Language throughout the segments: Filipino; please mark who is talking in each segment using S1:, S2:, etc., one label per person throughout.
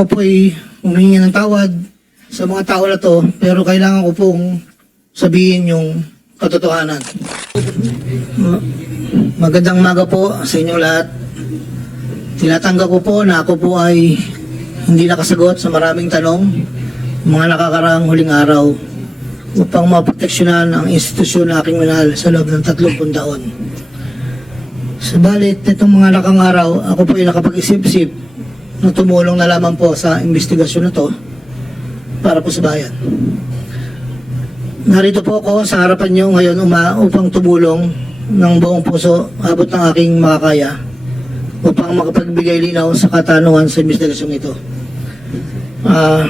S1: Ako po ay humingi ng tawad sa mga tao na to, pero kailangan ko pong sabihin yung katotohanan. Ma- Magandang maga po sa inyong lahat. Tinatanggap ko po na ako po ay hindi nakasagot sa maraming tanong mga nakakaraang huling araw upang maproteksyonan ang institusyon na aking minahal sa loob ng 30 taon. Subalit, itong mga nakang araw, ako po ay nakapag-isip-isip na tumulong na lamang po sa investigasyon na to para po sa bayan. Narito po ako sa harapan niyo ngayon uma upang tumulong ng buong puso abot ng aking makakaya upang makapagbigay linaw sa katanungan sa investigasyon ito. Ah,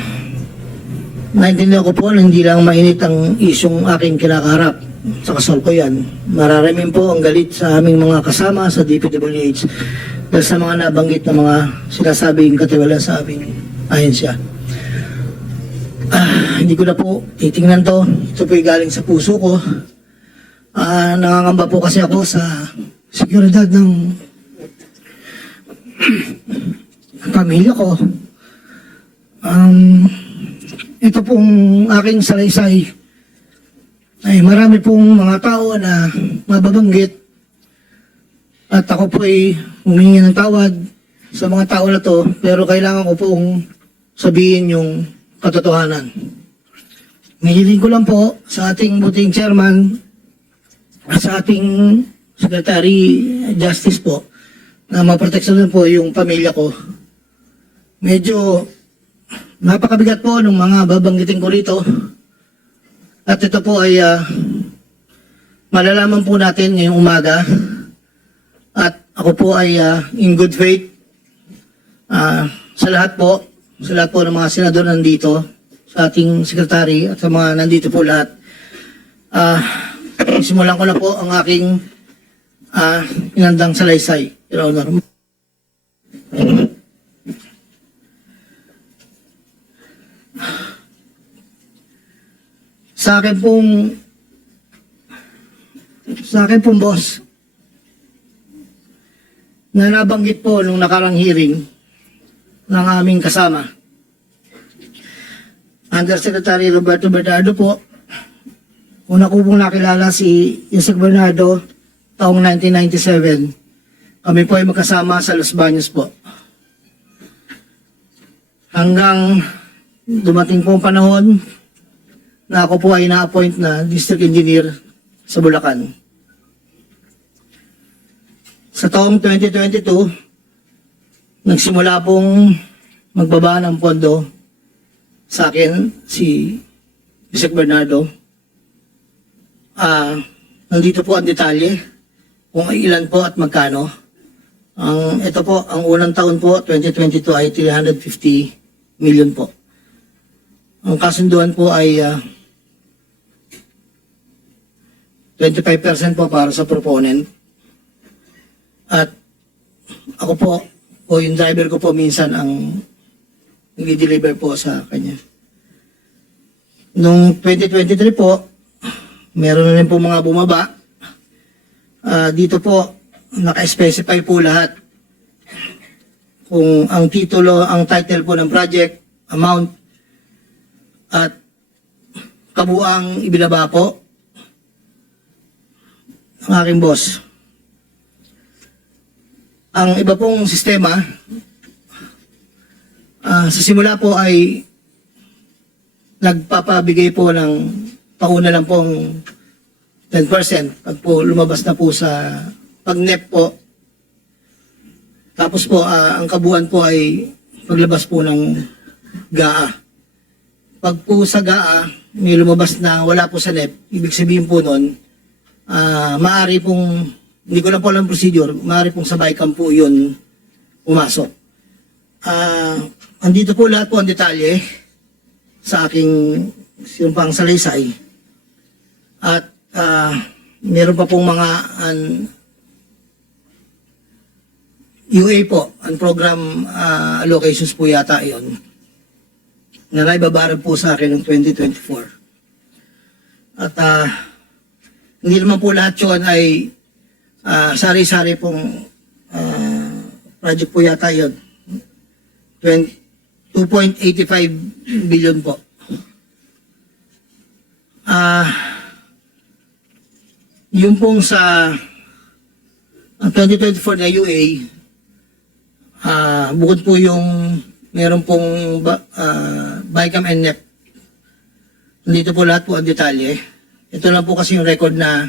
S1: naintindihan ko po na hindi lang mainit ang isyong aking kinakaharap sa kasal ko yan. Mararamin po ang galit sa aming mga kasama sa DPWH dahil sa mga nabanggit na mga sinasabing katiwala sa aming ahensya. Ah, hindi ko na po titingnan to. Ito po galing sa puso ko. Ah, nangangamba po kasi ako sa seguridad ng pamilya ko. Um, ito pong aking salaysay ay marami pong mga tao na mababanggit at ako po ay humingi ng tawad sa mga tao na to pero kailangan ko pong sabihin yung katotohanan. Nihiling ko lang po sa ating buting chairman sa ating secretary justice po na maproteksyonan po yung pamilya ko. Medyo napakabigat po ng mga babanggitin ko rito. At ito po ay ah, malalaman po natin ngayong umaga. At ako po ay ah, in good faith ah, sa lahat po, sa lahat po ng mga senador nandito, sa ating sekretary at sa mga nandito po lahat. Ah, simulan ko na po ang aking ah, inandang salaysay, Your Honor. Sa akin pong sa akin pong boss na nabanggit po nung nakarang hearing ng aming kasama. Undersecretary Roberto Bernardo po. Una ko pong nakilala si Yusek Bernardo taong 1997. Kami po ay magkasama sa Los Baños po. Hanggang dumating po ang panahon na ako po ay na-appoint na district engineer sa Bulacan. Sa taong 2022, nagsimula pong magbaba ng pondo sa akin si Isaac Bernardo. Ah, nandito po ang detalye kung ilan po at magkano. Ang ito po, ang unang taon po 2022 ay 350 million po. Ang kasunduan po ay ah, 25% po para sa proponent. At ako po, o yung driver ko po minsan ang nag-deliver po sa kanya. Noong 2023 po, meron na rin po mga bumaba. Ah, dito po, naka-specify po lahat kung ang titulo, ang title po ng project, amount, at kabuang ibinaba po ang aking boss. Ang iba pong sistema, ah, sa simula po ay nagpapabigay po ng pauna lang pong 10% pag po lumabas na po sa pag-NEP po. Tapos po, ah, ang kabuuan po ay paglabas po ng GAA. Pag po sa GAA, may lumabas na wala po sa NEP, ibig sabihin po nun, ah maaari pong, hindi ko na po alam procedure, maaari pong sabay kam po yun pumasok. Ah, andito po lahat po ang detalye sa aking sinumpang salaysay. At ah, meron pa pong mga an, UA po, ang program ah, allocations po yata yon na naibabaran po sa akin ng 2024. At ah, hindi naman po lahat yun ay ah, sari-sari pong ah, project po yata yun. 20, 2.85 billion po. Ah, yung pong sa ang 2024 na UA, ah, bukod po yung meron pong ah, BICAM and NEP. Nandito po lahat po ang detalye. Ito lang po kasi yung record na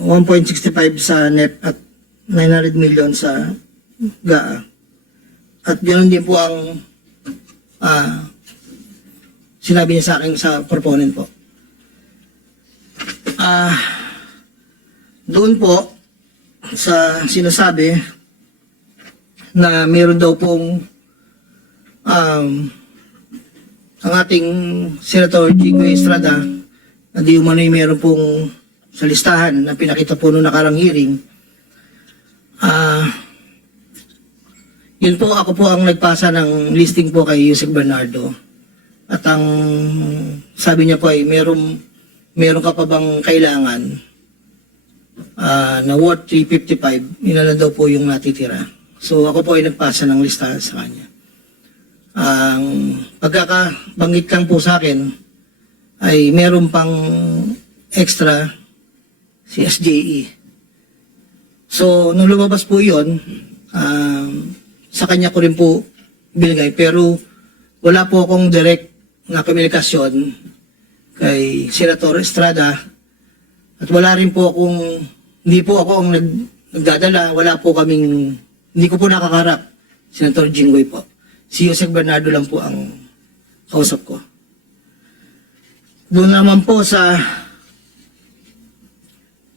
S1: 1.65 sa NEP at 900 million sa GAA. At ganoon din po ang ah, sinabi niya sa akin sa proponent po. Ah, doon po sa sinasabi na meron daw pong um, ang ating Senator Jigo Estrada na di umano'y meron pong sa listahan na pinakita po noong nakarang hearing ah yun po ako po ang nagpasa ng listing po kay Yusek Bernardo. At ang sabi niya po ay meron meron ka pa bang kailangan? Ah, na worth 355 yun na daw po yung natitira. So ako po ay nagpasa ng listahan sa kanya. Ang pagkakabanggit lang po sa akin ay meron pang extra si SJE. So, nung lumabas po yun, um, sa kanya ko rin po binigay. Pero wala po akong direct na komunikasyon kay Senator Estrada at wala rin po akong, hindi po ako ang nag, nagdadala, wala po kaming, hindi ko po nakakarap, Senator Jinggoy po. Si Jose Bernardo lang po ang kausap ko. Doon naman po sa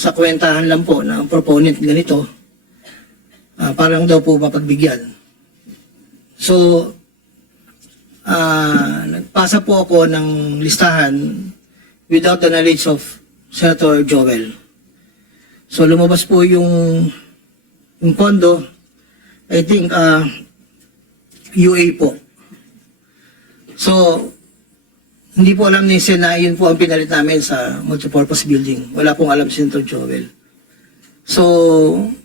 S1: sa kwentahan lang po na proponent ganito, ah, parang daw po mapagbigyan. So, ah, nagpasa po ako ng listahan without the knowledge of Senator Joel. So, lumabas po yung, yung pondo, I think, ah, UA po. So, hindi po alam ni Sen na yun po ang pinalit namin sa multipurpose building. Wala pong alam si Senator Joel. So,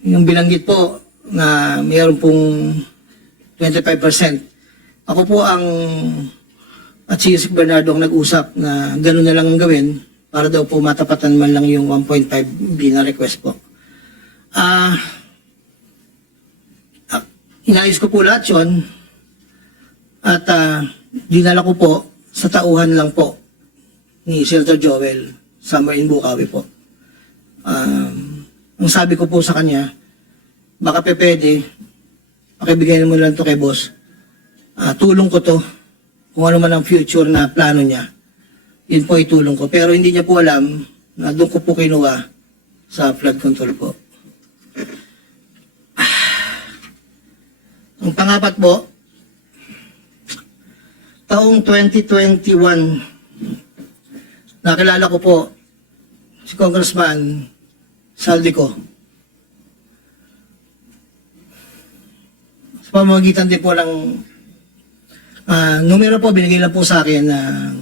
S1: yung binanggit po na mayroon pong 25%. Ako po ang at si Yusik Bernardo ang nag-usap na gano'n na lang ang gawin para daw po matapatan man lang yung 1.5 B na request po. Ah, ah, inayos ko po lahat yun at ah, dinala ko po sa tauhan lang po ni Senator Joel somewhere in Bukawi po. Um, ang sabi ko po sa kanya, baka pe pwede, pakibigay mo lang to kay boss. Ah, tulong ko to, kung ano man ang future na plano niya, yun po itulong ko. Pero hindi niya po alam na doon ko po kinuha sa flood control po. Ang pangapat po, taong 2021, nakilala ko po si Congressman Saldico. Sa pamamagitan din po ng ah, numero po, binigay lang po sa akin ng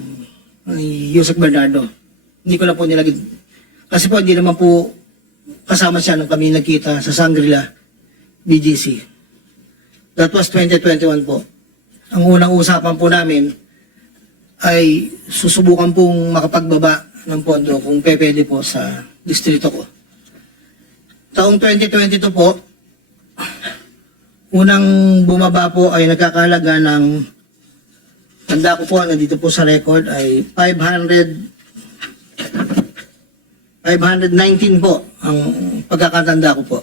S1: ni Yusek Bernardo. Hindi ko lang po nilagay. Kasi po, hindi naman po kasama siya nung kami nagkita sa Sangrila, BGC. That was 2021 po ang unang usapan po namin ay susubukan pong makapagbaba ng pondo kung pwede po sa distrito ko. Taong 2022 po, unang bumaba po ay nagkakahalaga ng tanda ko po, nandito po sa record ay 500 519 po ang pagkakatanda ko po.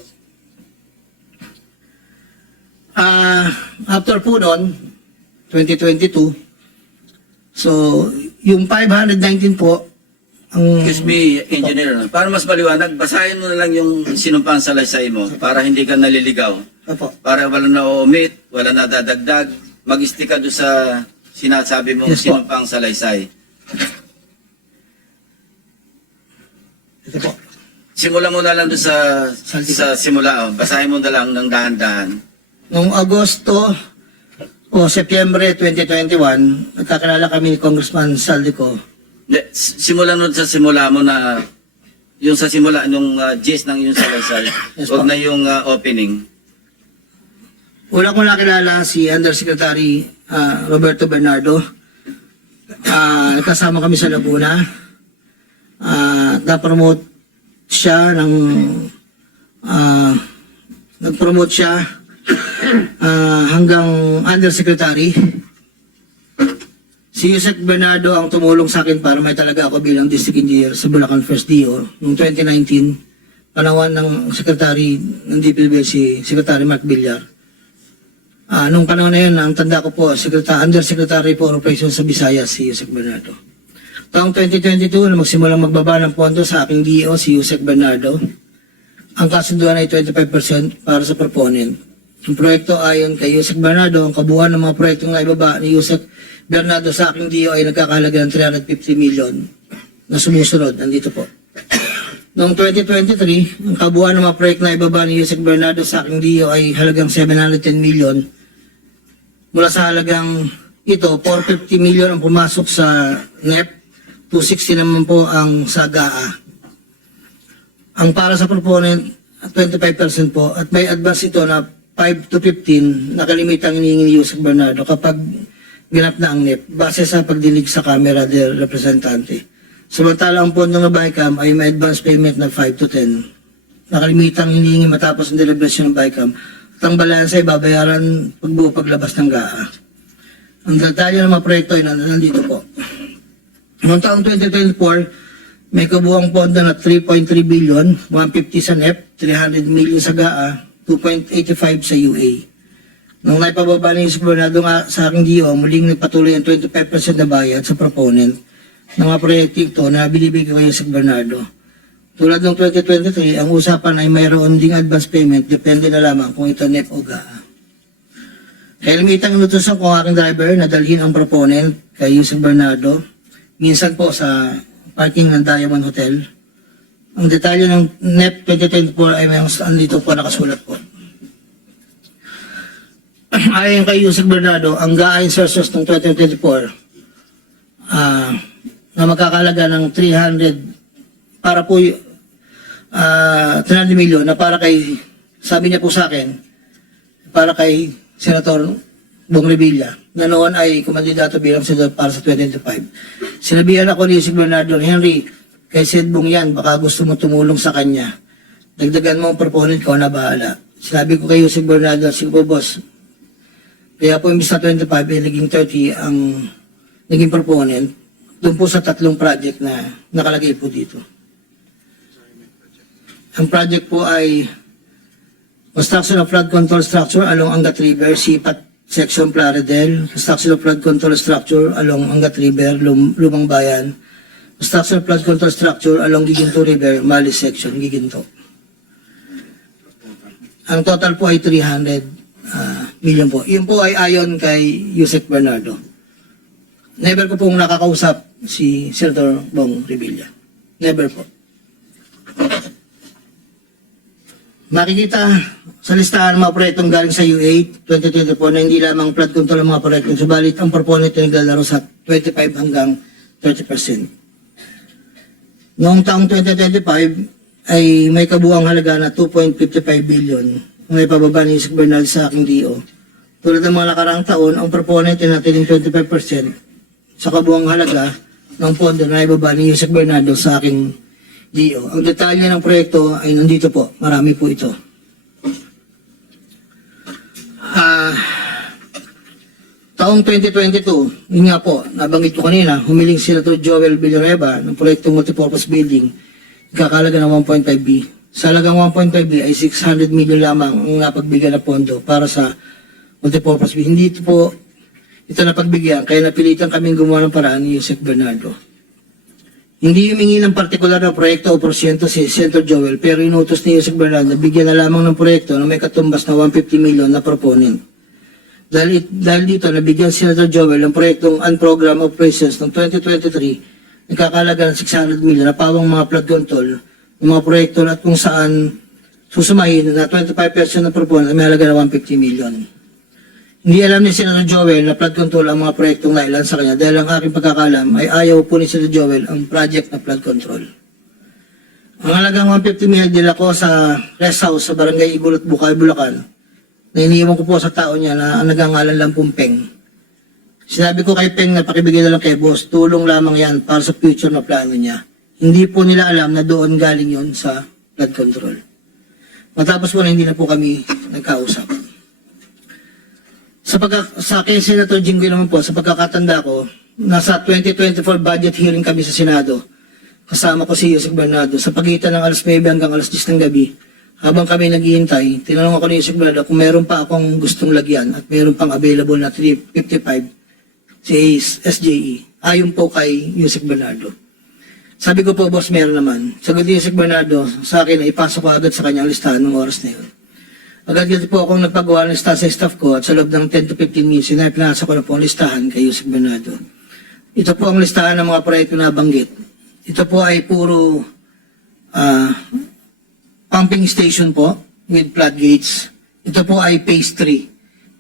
S1: Ah, after po noon, 2022, so yung 519 po, ang
S2: Excuse me, engineer. Para mas maliwanag, basahin mo na lang yung sinumpang salaysay mo para hindi ka naliligaw.
S1: Opo.
S2: Para wala na omit, wala na dadagdag. Mag-stick ka doon sa sinasabi mong
S1: Yes po.
S2: sinumpang salaysay.
S1: Ito po.
S2: Simulan mo na lang doon sa,
S1: Saldi.
S2: sa simula. Oh. Basahin mo na lang ng dahan-dahan.
S1: Noong Agosto o Setyembre 2021, nagkakilala kami ni Congressman Saldico.
S2: S- Simulan mo sa simula mo na yung sa simula, yung uh, gist ng yung salaysay.
S1: Yes
S2: Huwag na yung ah, opening.
S1: Una ko nakilala si Undersecretary ah, Roberto Bernardo. Ah, nagkasama kami sa Laguna. Ah, na-promote siya ng ah, nag-promote siya ah, hanggang Undersecretary. Si Yusek Bernardo ang tumulong sa akin para may talaga ako bilang district engineer sa Bulacan First DO noong 2019. Panawan ng Secretary ng DPLB si Secretary Mark Villar. Ah, nung panahon na yun, ang tanda ko po, Secretary, Undersecretary for Operations sa Visayas, si Yusek Bernardo. Taong 2022, na magsimulang magbaba ng pondo sa aking DO, si Yusek Bernardo. Ang kasunduan ay 25% para sa proponent. Ang proyekto ayon kay Yusek Bernardo, ang kabuuan ng mga proyektong naibaba ni Yusek Bernardo sa aking DO ay nagkakalaga ng 350 million na sumusunod. Nandito po. Noong 2023, ang kabuuan ng mga proyekto na ibaba ni Yusek Bernardo sa aking DO ay halagang 710 million. Mula sa halagang ito, 450 million ang pumasok sa NEP, 260 naman po ang sa GAA. Ang para sa proponent, 25% po, at may advance ito na 5 to 15 na kalimitang hinihingi ni Yusek Bernardo kapag ganap na ang NEP, base sa pagdinig sa camera del representante. Samantala ang pondo ng BICAM ay may advance payment na 5 to 10. Nakalimitang hinihingi matapos ang deliberasyon ng BICAM at ang balansa ay babayaran pagbuo paglabas ng GAA. Ang detalye ng mga proyekto ay nandito po. Noong taong 2024, may kabuang pondo na 3.3 billion, 150 sa NEP, 300 million sa GAA, 2.85 sa UA. Nung naipababa Yusuf Bernardo nga sa aking DO, muling nagpatuloy ang 25% na bayad sa proponent ng mga proyekto na binibigay ko Yusuf Bernardo. Tulad ng 2023, ang usapan ay mayroon ding advance payment, depende na lamang kung ito NEP o GAA. Kaya limitang inutusan ko aking driver na dalhin ang proponent kay Yusuf Bernardo, minsan po sa parking ng Diamond Hotel. Ang detalye ng NEP 2024 ay may andito po nakasulat po. Ayon kay Yusuf Bernardo, ang GAA insertions ng 2024 ah na magkakalaga ng 300 para po ah 300 milyon na para kay sabi niya po sa akin para kay Senator Bong na noon ay kumandidato bilang senador para sa 2025. Sinabihan ako ni Yusuf Bernardo, Henry, kay Sed Bong yan, baka gusto mo tumulong sa kanya. Dagdagan mo ang proponent ko na bahala. Sinabi ko kay Yusuf Bernardo, sige po boss, kaya po imbis na 25, eh, naging 30 ang naging proponent doon po sa tatlong project na nakalagay po dito. Ang project po ay construction of flood control structure along Angat River, Sipat Section Plaridel, construction of flood control structure along Angat River, Lum Lumang Bayan, of flood control structure along Giginto River, Mali Section, Giginto. Ang total po ay 300 ah, million po. Yun po ay ayon kay Yusek Bernardo. Never ko pong nakakausap si Senator Bong Revilla. Never po. Makikita sa listahan ng mga proyektong galing sa UA 2024 na hindi lamang flood control ang mga proyektong subalit ang proponent ay naglalaro sa 25 hanggang 30%. Noong taong 2025 ay may kabuang halaga na 2.55 billion ang may pababa ni Yusek Bernal sa aking DO. Tulad ng mga nakaraang taon, ang proponent ay natiling 25% sa kabuang halaga ng pondo na ibaba ni Yusek Bernardo sa aking DO. Ang detalye ng proyekto ay nandito po. Marami po ito. Taong 2022, yun nga po, nabanggit ko kanina, humiling sila to Joel Villanueva ng proyektong multipurpose building, kakalaga ng 1.5B. Sa halagang 1.5B ay 600 million lamang ang napagbigyan na pondo para sa multipurpose building. Hindi ito po ito napagbigyan, kaya napilitan kaming gumawa ng paraan ni Yusek Bernardo. Hindi humingi ng partikular na proyekto o porsyento si Senator Joel, pero inutos ni Yusek Bernardo na bigyan na lamang ng proyekto na may katumbas na 150 million na proponent. Dahil, dahil dito, nabigyan si Senator Joel ng proyektong Unprogram Operations ng 2023 nagkakalaga ng 600 million na pawang mga flood control ng mga proyekto at kung saan susumahin na 25% ng proponent ay may halaga na 150 million. Hindi alam ni Senator Joel na flood control ang mga proyektong nailan sa kanya dahil ang aking pagkakalam ay ayaw po ni Senator Joel ang project na flood control. Ang halagang 150 million dila ko sa rest house sa barangay Igulot, Bukay, Bulacan na ko po sa tao niya na ang nagangalan lang pong Peng. Sinabi ko kay Peng na pakibigay na lang kay boss, tulong lamang yan para sa future na plano niya. Hindi po nila alam na doon galing yon sa flood control. Matapos po na hindi na po kami nagkausap. Sa, pagka, sa kay Senator Jinggoy naman po, sa pagkakatanda ko, nasa 2024 budget hearing kami sa Senado. Kasama ko si Yusek Bernardo. Sa pagitan ng alas 9 hanggang alas 10 ng gabi, habang kami naghihintay, tinanong ako ni Bernardo kung meron pa akong gustong lagyan at meron pang available na 355 si SJE. Ayon po kay Yusek Bernardo. Sabi ko po, boss, meron naman. Sagot ni Yusek Bernardo sa akin na ipasok ko agad sa kanyang listahan ng oras na yun. Agad-agad po akong nagpagawa ng listahan sa staff ko at sa loob ng 10 to 15 minutes, sinapinasa ko na po ang listahan kay Yusek Bernardo. Ito po ang listahan ng mga proyekto na banggit. Ito po ay puro ah, pumping station po with floodgates. Ito po ay phase 3.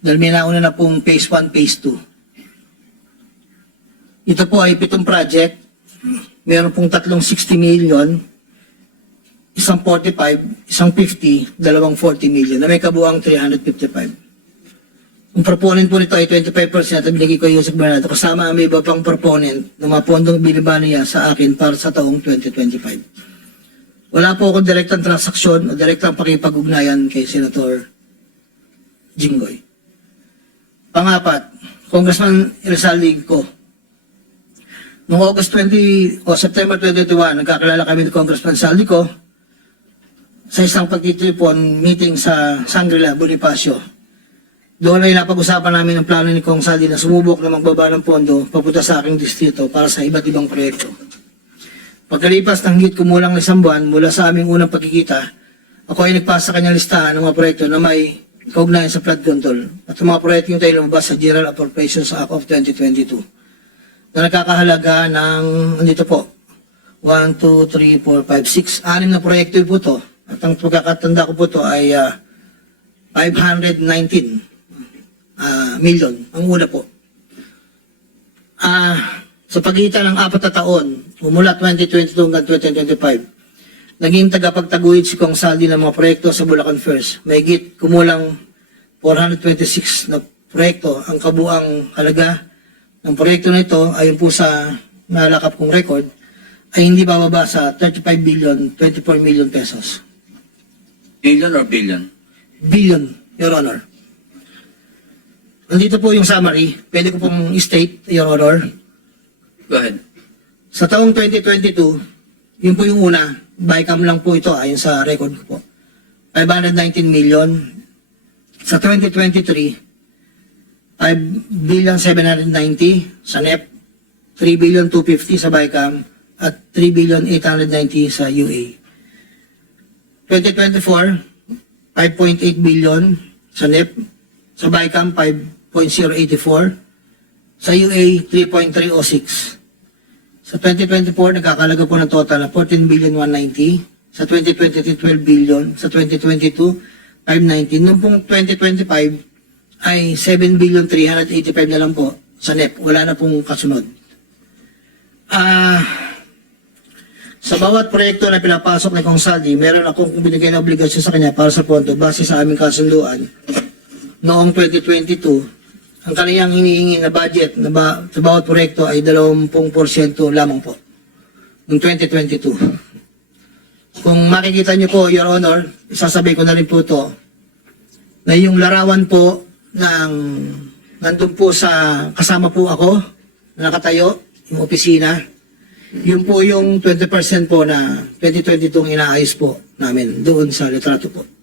S1: Dahil may nauna na pong phase 1, phase 2. Ito po ay pitong project. Meron pong tatlong 60 million, isang 45, isang 50, dalawang 40 million na may kabuang 355. Ang proponent po nito ay 25% at binigay ko yung Yusuf Bernardo kasama ang iba pang proponent ng mga pondong binibano niya sa akin para sa taong 2025. Wala po akong direktang transaksyon o direktang pakipag-ugnayan kay Senator Jinggoy. Pangapat, Congressman Rizal ko. Noong August 20 o September 2021, nagkakilala kami ni Congressman Saldico sa isang pagtitipon meeting sa Sangrila, Bonifacio. Doon ay napag-usapan namin ang plano ni Kong Saldi na sumubok na magbaba ng pondo papunta sa aking distrito para sa iba't ibang proyekto. Pagkalipas ng higit kumulang na isang buwan mula sa aming unang pagkikita, ako ay nagpasa sa kanyang listahan ng mga proyekto na may kaugnayan sa flood control at mga proyekto yung tayo lumabas sa General Appropriations Act of 2022 na nakakahalaga ng, andito po, 1, 2, 3, 4, 5, 6, anim na proyekto po to. At ang pagkakatanda ko po to ay ah, 519 ah, million, ang una po. Ah, sa pagitan ng apat na taon, mula 2022 hanggang 2025, naging tagapagtaguyod si Kong Saldi ng mga proyekto sa Bulacan First. Mahigit kumulang 426 na proyekto ang kabuang halaga ng proyekto na ito, ayon po sa nalakap kong record, ay hindi bababa sa 35 billion, 24 million pesos.
S2: Million or billion?
S1: Billion, Your Honor. Nandito po yung summary. Pwede ko pong state, Your Honor.
S2: Go ahead.
S1: Sa taong 2022, yun po yung una, bycam lang po ito ayon sa record ko po. 519 million. Sa 2023, 5 billion 790 sa NEP, 3 billion 250 sa bycam, at 3 billion 890 sa UA. 2024, 5.8 billion sa NEP, sa bycam 5.084, sa UA 3.306. Sa 2024, nagkakalaga po ng total na 14 billion 190. Sa 2023, 12 billion. Sa 2022, 519. Noong pong 2025, ay 7 billion 385 na lang po sa NEP. Wala na pong kasunod. Ah... sa bawat proyekto na pinapasok ni Kong Saldi, meron akong binigay na obligasyon sa kanya para sa pondo base sa aming kasunduan noong 2022 ang kaniyang hinihingi na budget na ba, sa bawat proyekto ay 20% lamang po. Noong 2022. Kung makikita niyo po, Your Honor, isasabi ko na rin po to, na yung larawan po ng nandun po sa, kasama po ako, na nakatayo, yung opisina. Yun po yung 20% po na 2022 ang inaayos po namin doon sa litrato po.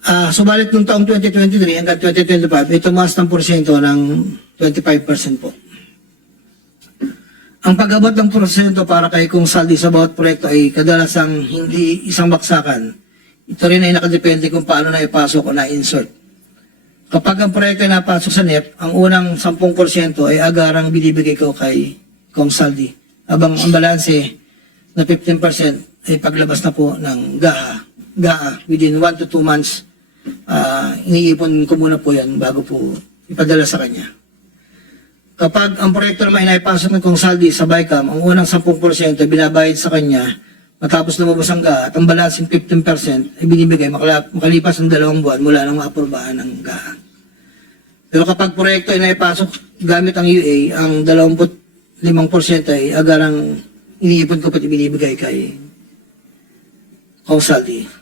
S1: Ah, subalit nung taong 2023 hanggang 2025, may tumaas ng porsyento ng 25% po. Ang pag-abot ng porsyento para kay Kung Saldi sa bawat proyekto ay kadalasang hindi isang baksakan. Ito rin ay nakadepende kung paano na ipasok o na-insert. Kapag ang proyekto ay napasok sa NEP, ang unang 10% ay agarang binibigay ko kay Kung Saldi. Habang ang balanse na 15% ay paglabas na po ng GAA. GAA within 1 to 2 months, ah, iniipon ko muna po yan bago po ipadala sa kanya. Kapag ang proyekto naman ay naipasok ng Saldi sa BICAM, ang unang 10% ay binabayad sa kanya matapos lumabas ang GAA at ang balancing 15% ay binibigay makalipas ng dalawang buwan mula nang maapurbahan ng GAA. Pero kapag proyekto ay naipasok gamit ang UA, ang 25% ay agarang iniipon ko pati binibigay kay Kung Saldi.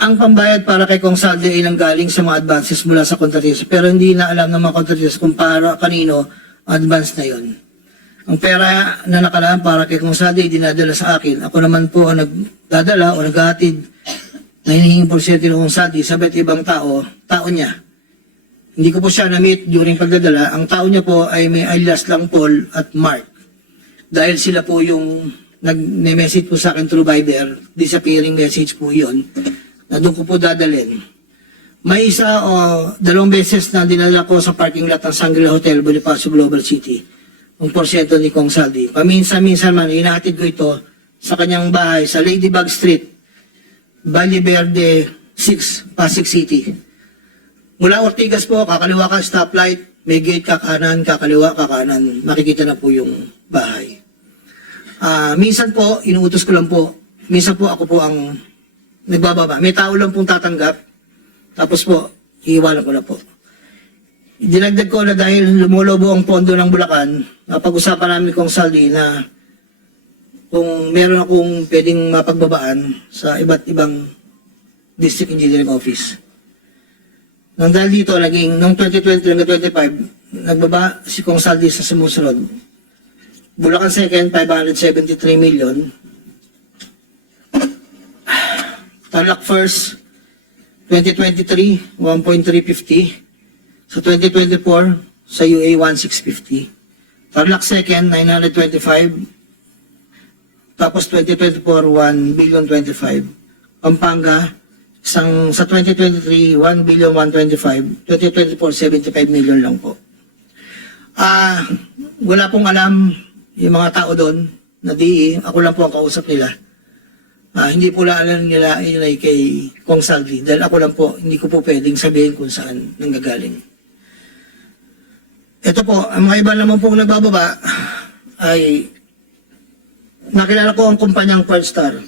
S1: Ang pambayad para kay Kong Saldi ay nanggaling sa mga advances mula sa kontratista pero hindi na alam ng mga kontratista kung para kanino advance na yon. Ang pera na nakalaan para kay Kong Saldi ay dinadala sa akin. Ako naman po ang nagdadala o naghahatid na hinihingin porsyento ng Kong Saldi sa iba't ibang tao, tao niya. Hindi ko po siya na-meet during pagdadala. Ang tao niya po ay may alias lang Paul at Mark. Dahil sila po yung nag-message po sa akin through Viber, disappearing message po yon na doon ko po dadalhin. May isa o dalawang beses na dinala ko sa parking lot ng Shangri-La Hotel, Bonifacio Global City. Ang porsyento ni Kong Saldi. Paminsan-minsan man, inahatid ko ito sa kanyang bahay sa Ladybug Street, Valle Verde 6, Pasig City. Mula Ortigas po, kakaliwa ka stoplight, may gate ka kanan, kakaliwa ka kanan, makikita na po yung bahay. Ah, minsan po, inuutos ko lang po, minsan po ako po ang nagbababa. May tao lang pong tatanggap, tapos po, iiwanan ko na po. Dinagdag ko na dahil lumulobo ang pondo ng Bulacan, napag-usapan namin kong saldi na kung meron akong pwedeng mapagbabaan sa iba't ibang district engineering office. Nang dahil dito, naging, noong 2020 hanggang 25, nagbaba si Kong Saldi sa sumusunod. Bulacan second, 573 million. Tarlac first, 2023, 1.350. Sa 2024, sa UA, 1.650. Tarlac second, 925. Tapos 2024, 1 billion 25. Pampanga, isang, sa 2023, 1 billion 125. 2024, 75 million lang po. Ah, wala pong alam yung mga tao doon na di, ako lang po ang kausap nila. Ah, hindi po lang alam nila yun ay kay Kong Salvi dahil ako lang po, hindi ko po pwedeng sabihin kung saan nanggagaling. Ito po, ang mga iba naman pong nagbababa ay nakilala ko ang kumpanyang Pearl Star.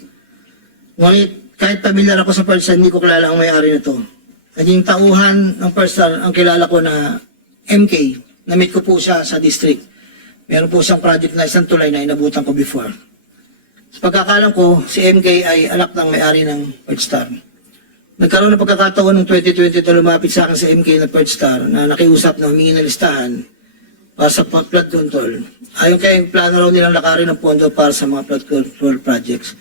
S1: Ngunit kahit pamilyar ako sa Pearl Star, hindi ko kilala ang may-ari nito. Naging tauhan ng Pearl Star, ang kilala ko na MK. Na-meet ko po siya sa district. Meron po siyang project na isang tulay na inabutan ko before. Sa pagkakalam ko, si MK ay anak ng may-ari ng Pearl Star. Nagkaroon ng pagkakataon ng 2020 na lumapit sa akin si MK na Pearl Star na nakiusap na humingi ng listahan para sa flood control. Ayon kay plano raw nilang lakarin ng pondo para sa mga flood control projects.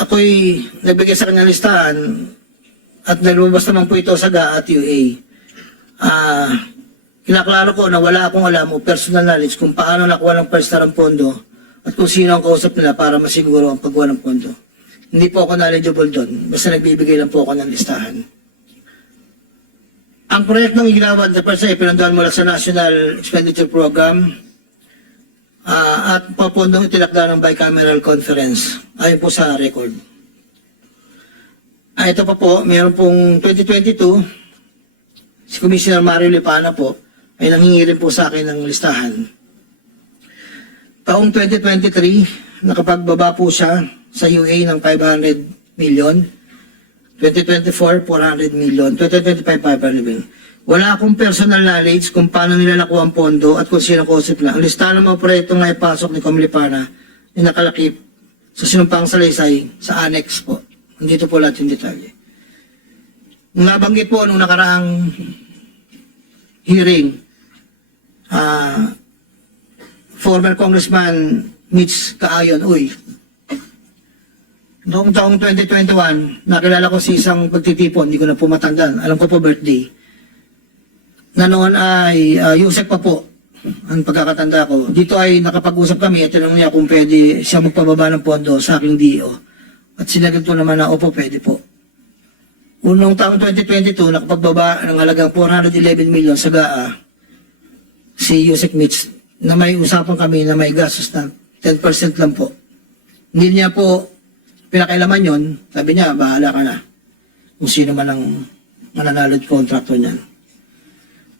S1: Ako'y nagbigay sa kanya listahan at nalumabas naman po ito sa GA at UA. Ah, kinaklaro ko na wala akong alam o personal knowledge kung paano nakuha ng Pearl Star ang pondo at kung sino ang kausap nila para masiguro ang pagkuha ng pondo. Hindi po ako knowledgeable doon. Basta nagbibigay lang po ako ng listahan. Ang proyektong iginawan sa PERSA ay pinanduan mula sa National Expenditure Program ah, at papundong itinakda ng bicameral conference ayon po sa record. Ah, ito pa po, mayroon pong 2022, si Commissioner Mario Lipana po ay nanghingi po sa akin ng listahan. Taong 2023, nakapagbaba po siya sa UA ng 500 million. 2024, 400 million. 2025, 500 million. Wala akong personal knowledge kung paano nila nakuha ang pondo at kung sino kausap na. Ang listahan ng mga proyektong na ipasok ni Comlipana ay nakalakip sa sinumpang salaysay sa annex po. Nandito po lahat yung detalye. Nabanggit po nung nakaraang hearing, ah, former Congressman Mitch Kaayon, uy, noong taong 2021, nakilala ko si isang pagtitipon, hindi ko na po matandaan, alam ko po birthday, na noon ay uh, Yusek pa po, ang pagkakatanda ko. Dito ay nakapag-usap kami at tinanong niya kung pwede siya magpababa ng pondo sa aking DO. At sinagot ko naman na, opo, pwede po. Unong taong 2022, nakapagbaba ng halagang 411 million sa GAA si Yusek Mitch na may usapan kami na may gastos na 10% lang po. Hindi niya po pinakailaman yon sabi niya, bahala ka na kung sino man ang mananalot kontrakto niyan.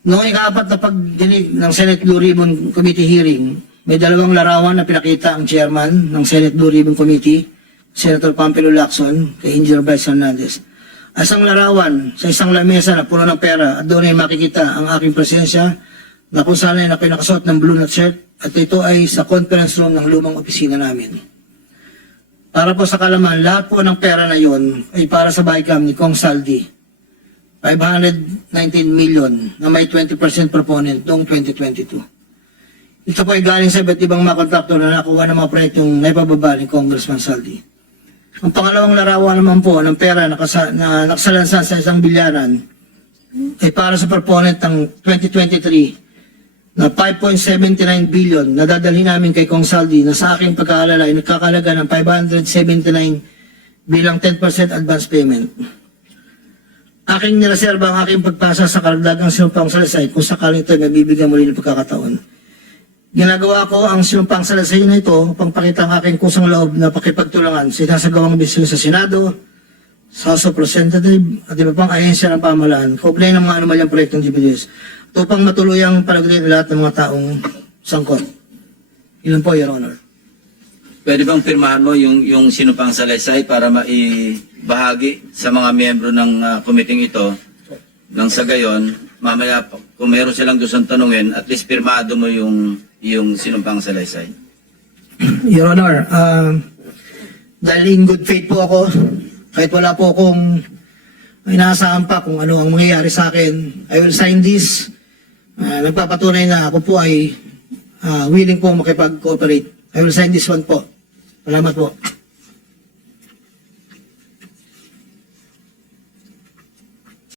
S1: Noong ikaapat na pagdinig ng Senate Blue Ribbon Committee hearing, may dalawang larawan na pinakita ang chairman ng Senate Blue Ribbon Committee, Senator Pampilo Lacson, kay Engineer Bryce Hernandez. Asang larawan sa isang lamesa na puno ng pera at doon ay makikita ang aking presensya na kung saan ay na pinakasuot ng blue na shirt at ito ay sa conference room ng lumang opisina namin. Para po sa kalaman, lahat po ng pera na yon ay para sa BICAM ni Kong Saldi. 519 million na may 20% proponent noong 2022. Ito po ay galing sa iba't ibang mga kontraktor na nakuha ng mga proyektong naipababa ni Congressman Saldi. Ang pangalawang larawan naman po ng pera na, kasa, na nakasalansan sa isang bilyaran ay para sa proponent ng 2023 na 5.79 billion na dadalhin namin kay Kong Saldi na sa aking pagkaalala ay nagkakalaga ng 579 bilang 10% advance payment. Aking nireserba ang aking pagpasa sa karagdagang sinumpang salasay kung sakaling ito ay mabibigyan muli ng pagkakataon. Ginagawa ko ang sinumpang salasay na ito upang pakita ang aking kusang loob na pakipagtulangan sinasagawang bisyo sa Senado, sa House of Representative at iba pang ahensya ng pamahalaan kaugnay ng mga anumalyang proyektong ito upang matuluyang palagay lahat ng mga taong sangkot. Ilan po, Your Honor.
S2: Pwede bang pirmahan mo yung, yung sinumpang salaysay para maibahagi sa mga miyembro ng uh, committee ito nang sa gayon, mamaya kung meron silang gustong tanungin, at least pirmado mo yung, yung sinumpang salaysay.
S1: Your Honor, uh, dahil in good faith po ako, kahit wala po akong inaasahan pa kung ano ang mangyayari sa akin, I will sign this. Uh, nagpapatunay na ako po ay uh, willing po makipag-cooperate. I will sign this one po. Salamat po.